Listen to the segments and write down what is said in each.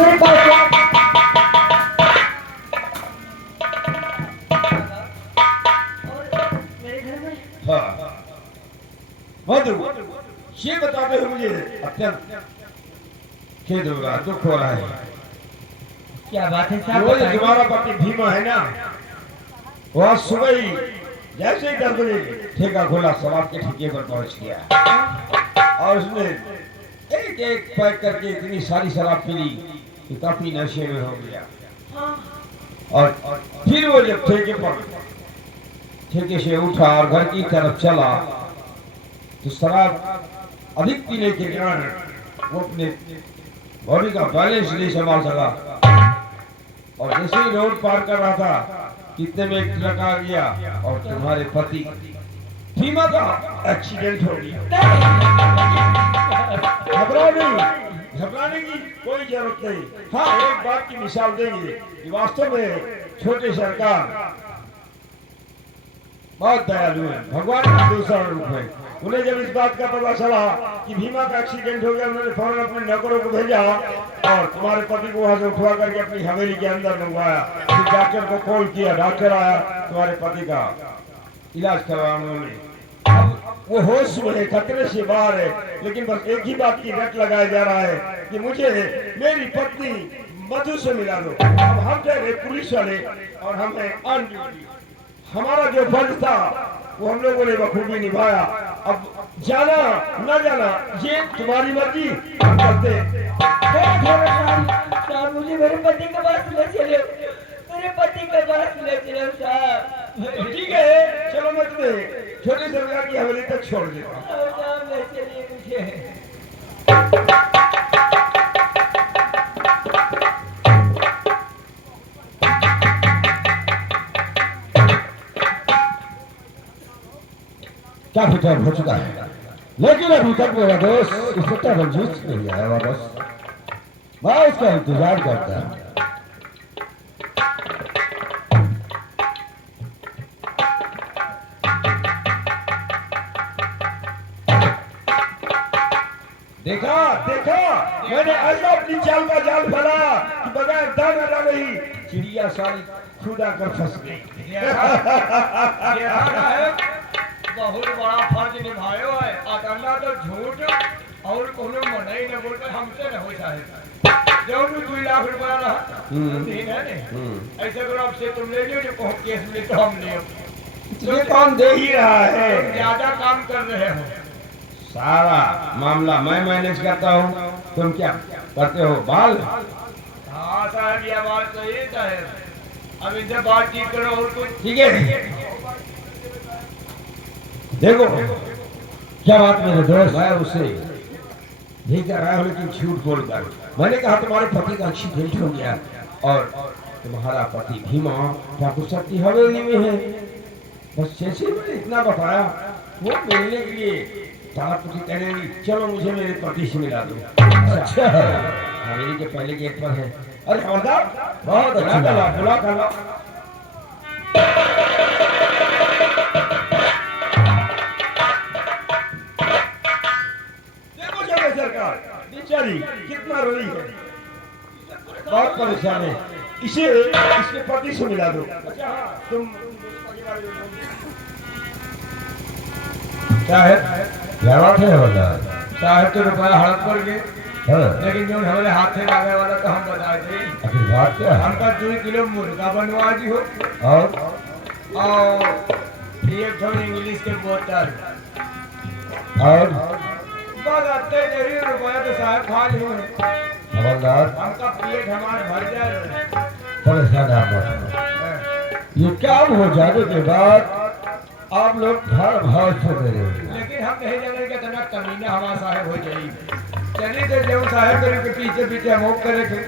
मेरे पास मेरे घर में हाँ मधु, ये बताते हुए मुझे अत्यंत खेद हो रहा, दुख हो रहा है। क्या बात है साहब? वो जो तुम्हारा पति भीमा है ना, वो आज सुबह ही जैसे ही 10 बजे ठेका खोला, शराब के ठेके पर पहुंच गया और उसने एक एक पैक करके इतनी सारी शराब पी ली कि काफी नशे में हो गया। और फिर वो जब ठेके से उठा और घर की तरफ चला तो शराब अधिक पीने के कारण वो अपने बॉडी का बैलेंस नहीं संभाल सका और जैसे ही रोड पार कर रहा था कितने में एक ट्रक आ गया और तुम्हारे पति भीमा का एक्सीडेंट हो गया। घबराने की कोई जरूरत नहीं। हाँ, एक बात की मिसाल देंगे कि वास्तव में छोटे सरकार बहुत दयालु है, भगवान का दूसरा रूप है। उन्हें जब इस बात का पता चला कि भीमा का एक्सीडेंट हो गया, उन्होंने फौरन अपने नौकरों को भेजा और तुम्हारे पति को वहां से उठवा करके अपनी हवेली के अंदर मंगवाया। फिर डॉक्टर को कॉल किया, डॉक्टर आया, तुम्हारे पति का इलाज करवाया उन्होंने। वो होश में है, खतरे से बाहर है, लेकिन बस एक ही बात की रट लगाया जा रहा है कि मुझे मेरी पत्नी मधु से मिला दो। अब हम ठहरे पुलिस वाले और हमें ऑन ड्यूटी, हमारा जो फर्ज था वो हम लोगों ने बखूबी निभाया। अब जाना न जाना ये तुम्हारी मर्जी, हम करते। साहब मुझे मेरे पति के पास ले चले, मेरे पति के पास ले चले साहब। ठीक है, चलो मैं तुम्हें छोटी सरकार की हवेली तक छोड़ देता हूँ। साहब ले चलिए मुझे। काफी टाइम हो चुका है, लेकिन अभी तक मेरा दोस्त इंस्पेक्टर रंजीत नहीं आया वापस। मैं उसका इंतजार करता हूँ। देखा देखा, मैंने ऐसा अपनी चाल का जाल फैला कि बगैर दाना डाले ही चिड़िया सारी खुदा कर फंस गई। बहुत बड़ा फर्ज निभायो है। अगला तो झूठ और कोनो मनाई न बोल कर हमसे न हो चाहे जो 2 लाख रुपया रहा ठीक है ने ऐसे करो, अब से तुम ले लियो, जो कोर्ट केस में तो हम ले तुझे कौन दे ही रहा है? ज्यादा काम कर रहे हो। सारा मामला मैं मैनेज करता हूँ, तुम क्या करते हो? बाल। हाँ साहब, यह बात सही है साहब। अब इनसे बातचीत करो और कुछ। ठीक है, देखो क्या बात मेरे दोस्त? मैं उसे नहीं कर रहा हूँ, लेकिन झूठ बोलकर मैंने कहा तुम्हारे पति का एक्सीडेंट हो गया और तुम्हारा पति भीमा ठाकुर साहब की हवेली में है। बस जैसे मैंने इतना बताया, वो मिलने के लिए ताकि कहने लगी चलो मुझे मेरे पति से मिला दो। अच्छा है, हवेली के पहले गेट पर है। अरे खबरदार, बहुत अच्छा बुला कर लो। देखो जगह सरकार बेचारी कितना रोई है, बहुत परेशान है। इसे इसके पति से मिला दो। अच्छा हाँ, तुम साहब क्या बात है वाला? साहब तो रुपया हड़प कर गए, हाँ, लेकिन जो हमारे हाथ से लागे वाला तो हम बता दें। आखिर बात क्या है? हमका 2 किलो मुर्गा बनवा दी हो और एक थोड़ी इंग्लिश के बोतल और बस अत्ते जरी रुपया तो साहब खा ली हो। हवलदार, हमका पेट हमारा भर जाए। परेशान आप मत हो। ये काम हो जाने के बाद आप लोग घर भाव से दे रहे हो। लेकिन हम नहीं जाने के तना कमीना हमारा साहब हो जाएगी। चलिए तो जो साहब करे के पीछे पीछे हम करे थे।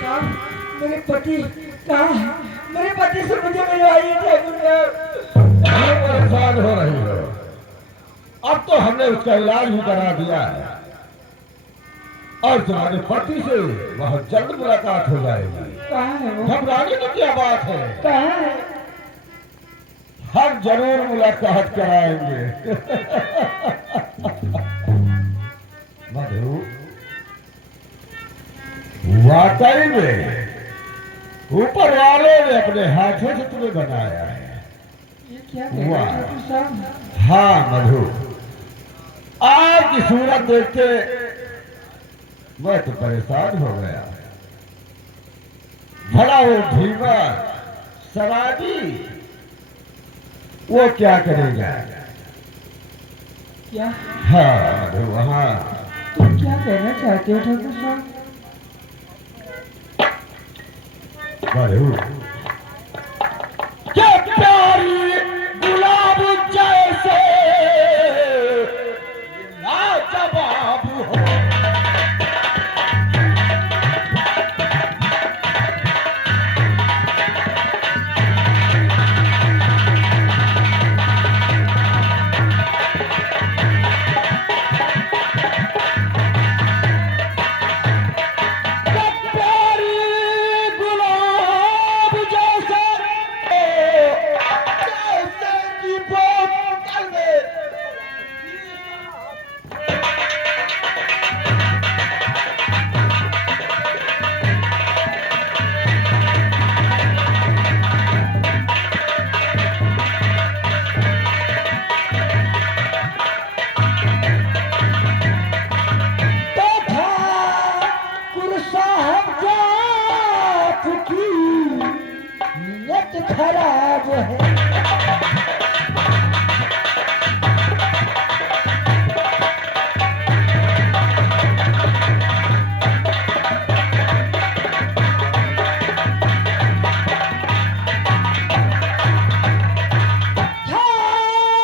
साहब मेरे पति कहाँ है? मेरे पति से मुझे मिलवाइए ठाकुर साहब। परेशान हो रही हो, अब तो हमने उसका इलाज भी करा दिया है और तुम्हारे पति से बहुत जल्द मुलाकात हो जाएगी। कहाँ है वो? घबराने की क्या बात है, कहाँ है? हम जरूर मुलाकात कराएंगे। वाकई में ऊपर वाले ने अपने हाथों से तुम्हें बनाया है। ये क्या कह रहे वाह। हैं ठाकुर साहब? हाँ मधु, आपकी सूरत देखते मैं तो परेशान हो गया। भला वो भीमा शराबी वो क्या करेगा? क्या हाँ मधु, हाँ तुम क्या कहना चाहते हो ठाकुर साहब? मधु, क्या प्यारी गुलाब जैसे लाजवाब हो। खराब है।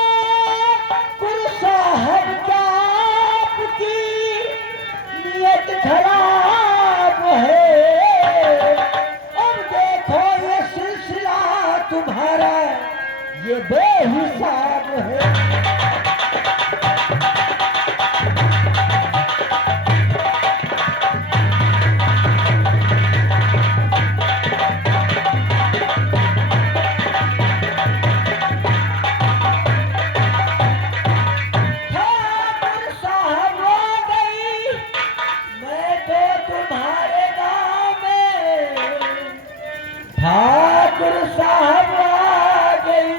ठाकुर साहब का आपकी नियत खराब है। अब देखो ये सिलसिला तुम्हारा ये बेहिसाब है। ठाकुर साहब आ गई, मैं तो तुम्हारे गाँव में। ठाकुर साहब आ गई,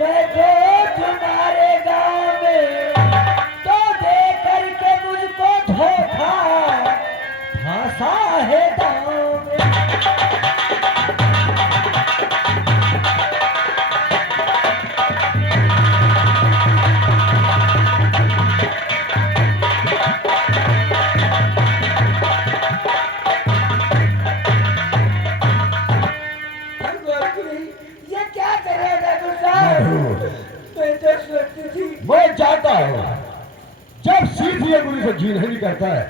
मैं तो तुम्हारे गाँव में। तो दे करके मुझको धोखा फंसा है दाँव में। ये क्या कर रहे हैं ठाकुर साहब? मैं तो सोचती थी मैं चाहता हूँ जब सीधी अंगुली से घी नहीं करता है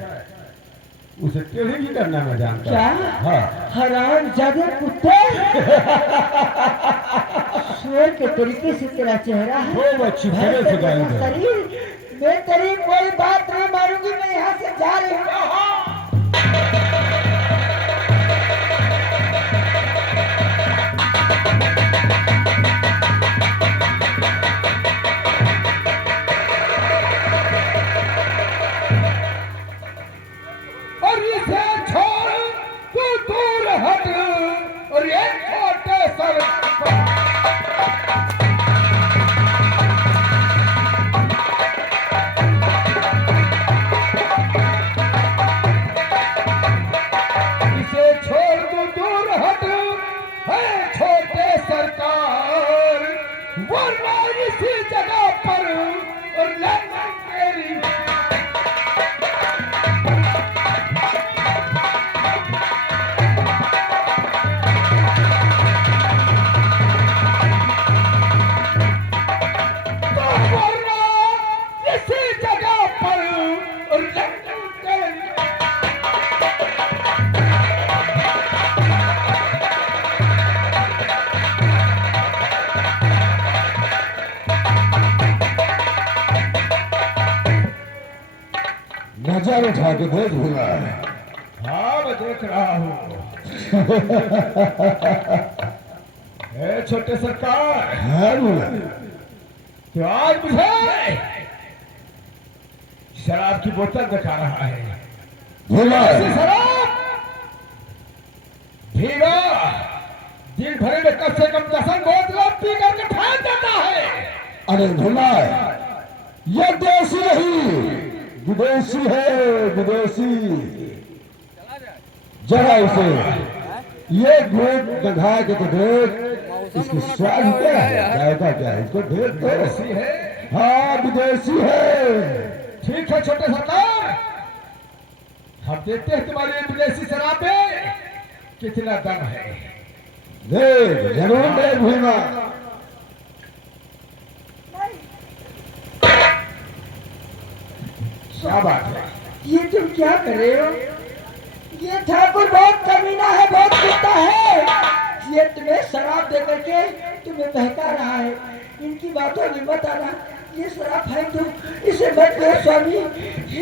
उसे टेढ़ी भी करना मैं जानता क्या? हूँ। हाँ हराम जादे कुत्ते। शेर के तरीके से तेरा चेहरा है, खूब अच्छी तरह से गाली दे। शरीर। मैं तेरी कोई बात नहीं मानूंगी, मैं यहाँ से जा रही हूँ। और इसे छोड़ तू दूर हट और ये छोटे सर इसे छोड़ तू दूर हट है छोटे सरकार वरना इसी जगह पर और लगना तेरी इसी जगह पर और लगना तेरी नजर उठा के देख भूला। हाँ मैं देख रहा हूँ। छोटे सरकार हाँ भूला तो आज मुझे शराब की बोतल दिखा रहा है। भूला ऐसी शराब अरे भीमा, ये देसी नहीं, विदेशी है, विदेशी। जरा इसे ये घूट गधा के तो देख, इसकी स्वाद क्या है, जायका क्या है, इसको देख तो। विदेशी है? हाँ विदेशी है। ठीक है छोटे सरकार, हम देखते हैं तुम्हारी विदेशी शराब में कितना दम है। देख, जरूर देख भीमा। क्या बात है? ये तुम क्या कर रहे हो? ये ठाकुर बहुत कमीना है, बहुत कुत्ता है। ये तुम्हें शराब दे करके तुम्हें बहका रहा है। इनकी बातों में मत आना। ये शराब फेंक दो, इसे मत पियो स्वामी,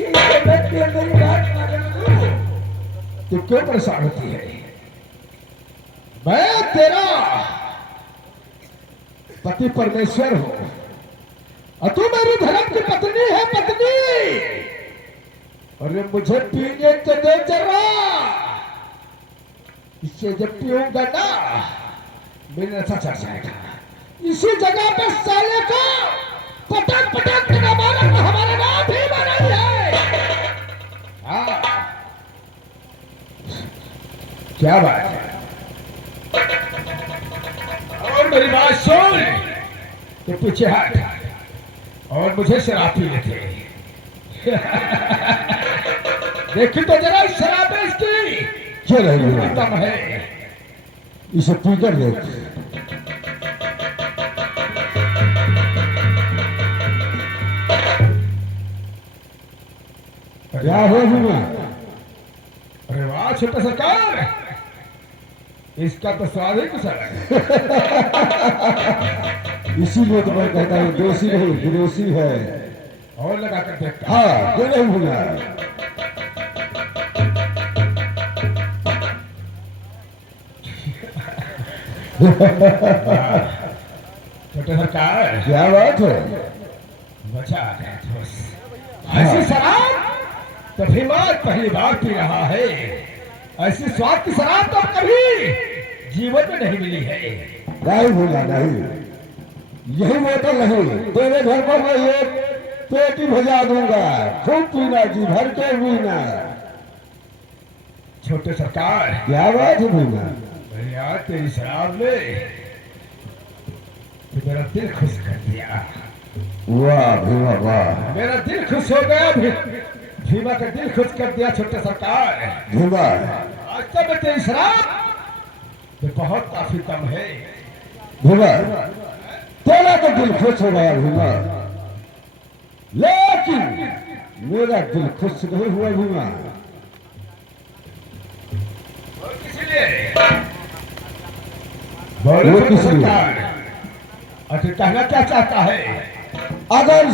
इसे मत पियो, मेरी बात मानो। तू क्यों परेशान होती है? मैं तेरा पति परमेश्वर हूं और तू मेरी धर्म की पत्नी है, पत्नी। अरे मुझे पीने तो दे जरा, इससे जब पीऊंगा ना मेरा नशा चढ़ जाएगा। इसी जगह पे साले को पटक पटक के मारा तो हमारा नाम भी बना है। हाँ, क्या बात है? और मेरी बात सुन, तो पीछे हट और मुझे शराब पीने थे। देखी तो जरा इस शराब में इसकी क्या रहेगी? दम है। इसे पीकर देख। क्या हुआ भीमा? अरे वाह छोटा सरकार, इसका तो स्वाद ही कुछ अलग है। इसीलिए तो मैं कहता हूँ देसी नहीं विदेशी है। और लगा कर देखता। हाँ क्यों नहीं भूला? छोटे सरकार, क्या बात है? बचा आ गया दोस्त। ऐसी शराब तो भीमा पहली बार पी रहा है। ऐसी स्वाद की शराब तो कभी जीवन में नहीं मिली है। नहीं भूला, नहीं। यही बोतल नहीं, तेरे घर पर मैं ये पेटी भेजा दूंगा। खूब पीना, जी भर के पीना। छोटे सरकार, क्या बात है भीमा? अरे यार तेरी शराब ने तो मेरा दिल खुश कर दिया। वाह भीमा वाह। मेरा दिल खुश हो गया। भीमा का दिल खुश कर दिया छोटे सरकार। भीमा, आज तक में तेरी शराब तो बहुत काफी कम है। भीमा, तेरा तो दिल खुश हो गया भीमा, लेकिन मेरा दिल खुश नहीं हुआ भीमा। इसलिए वो बोलो छोटे किस लिए? सरकार, आखिर कहना क्या चाहता है? अगर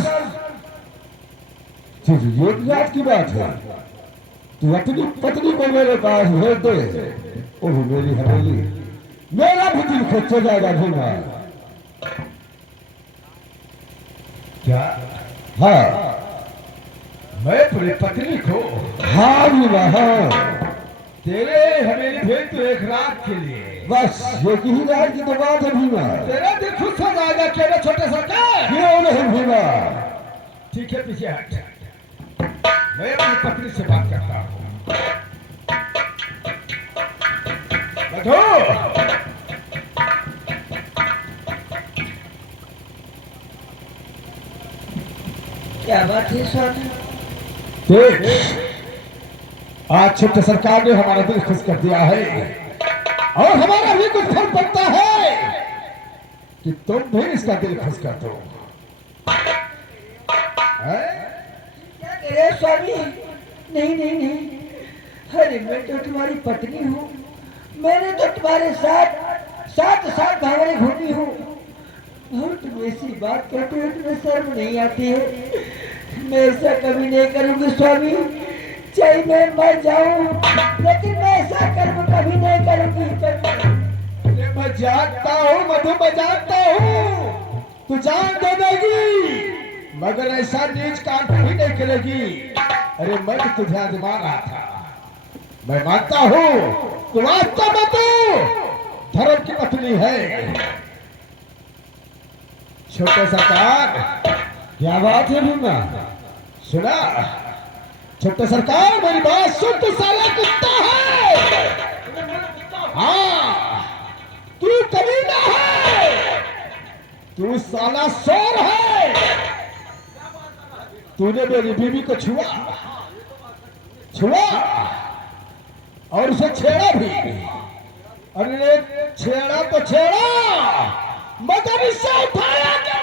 सिर्फ ये याद की बात है, तू अपनी पत्नी को मेरे पास भेज दे, वो भी मेरी हवेली, मेरा भी दिल खुश हो जाएगा भीमा। क्या हाँ मैं अपनी पत्नी को हाँ भीमा हाँ। तेरे हवेली भेज दो एक रात के लिए? बस ये ही रात की तो बात है भीमा। तेरा दिल खुश हो जाएगा क्या रे छोटे सरकार? क्यों नहीं भीमा? ठीक है पीछे हट, मैं अपनी पत्नी से बात करता हूँ। मधु, क्या बात है स्वामी? देख, आज छोटे सरकार ने हमारा दिल खुश कर दिया है और हमारा भी कुछ फर्क पड़ता है कि तुम भी इसका दिल खुश कर दो। हैं? क्या कह रहे हो स्वामी? नहीं नहीं नहीं, अरे मैं तो तुम्हारी पत्नी हूँ। मैंने तो तुम्हारे साथ साथ साथ भावरे घूमी हूँ और तुम ऐसी बात कहते हो, तुम्हें शर्म नहीं आती है? मैं ऐसा कभी नहीं करूँगी स्वामी, चाहे मैं मर जाऊँ, लेकिन मैं ऐसा कर्म कभी नहीं करूँगी। मैं जानता हूँ मधु, मैं जानता हूँ तू जान दे देगी, मगर ऐसा नीच काम कभी नहीं करेगी। अरे मैं तो तुझे आजमा रहा था। मैं मानता हूँ तू वास्तव में तो धर्म की पत्नी है, छोटे सरकार, क्या बात है भीमा? सुना? छोटे सरकार मेरी बात सुन, तू साला कुत्ता है। हाँ, तू कमीना है, तू साला शोर है। तूने मेरी बीवी को छुआ और उसे छेड़ा भी। अरे छेड़ा तो छेड़ा, मगर इसे उठाया क्या?